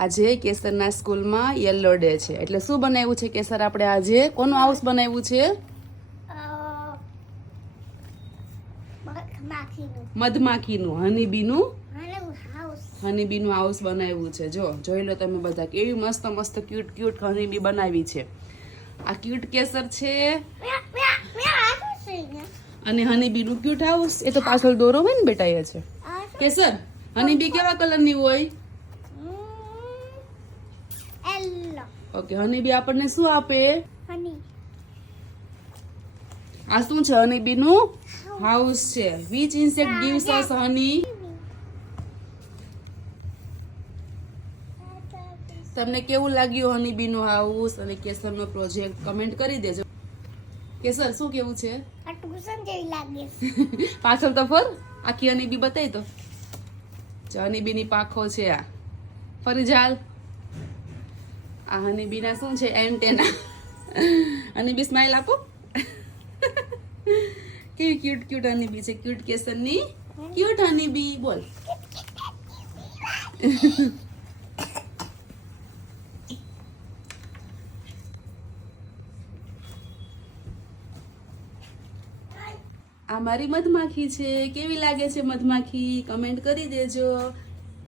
આજે કેસરના સ્કૂલમાં yellow day છે એટલે શું બનાવ્યું છે કેસર આપણે આજે કોનું હાઉસ બનાવ્યું છે મધમાખીનું હનીબીનું હાઉસ બનાવ્યું છે જો જોઈ લો તમે બધા કેવી મસ્ત મસ્ત ક્યુટ હનીબી બનાવી છે આ ક્યુટ કેસર છે અને હનીબીનું ક્યુટ હાઉસ એ તો પાછળ દોરો હોય ને બેટા એ છે કેસર હનીબી કેવા કલરની હોય ઓકે હનીબી આપણને શું આપે આ શું છે હનીબીનું હાઉસ છે which insect gives us honey તમને કેવું લાગ્યું હનીબીનું હાઉસ અને કેસરનો પ્રોજેક્ટ કમેન્ટ કરી દેજો કેસર શું કેવું છે આ ટ્યુશન જેવી લાગે પાછળ તો ફર આખી હનીબી બતાવી તો હનીબીની પાંખો છે આ ફરી જાલ આ હનીબીના શું છે એન્ટેના હનીબી સ્માઈલ આપો કેવી ક્યુટ હનીબી છે ક્યુટ કેસરની ક્યુટ હનીબી બોલ આ મારી મધમાખી છે કેવી લાગે છે મધમાખી કમેન્ટ કરી દેજો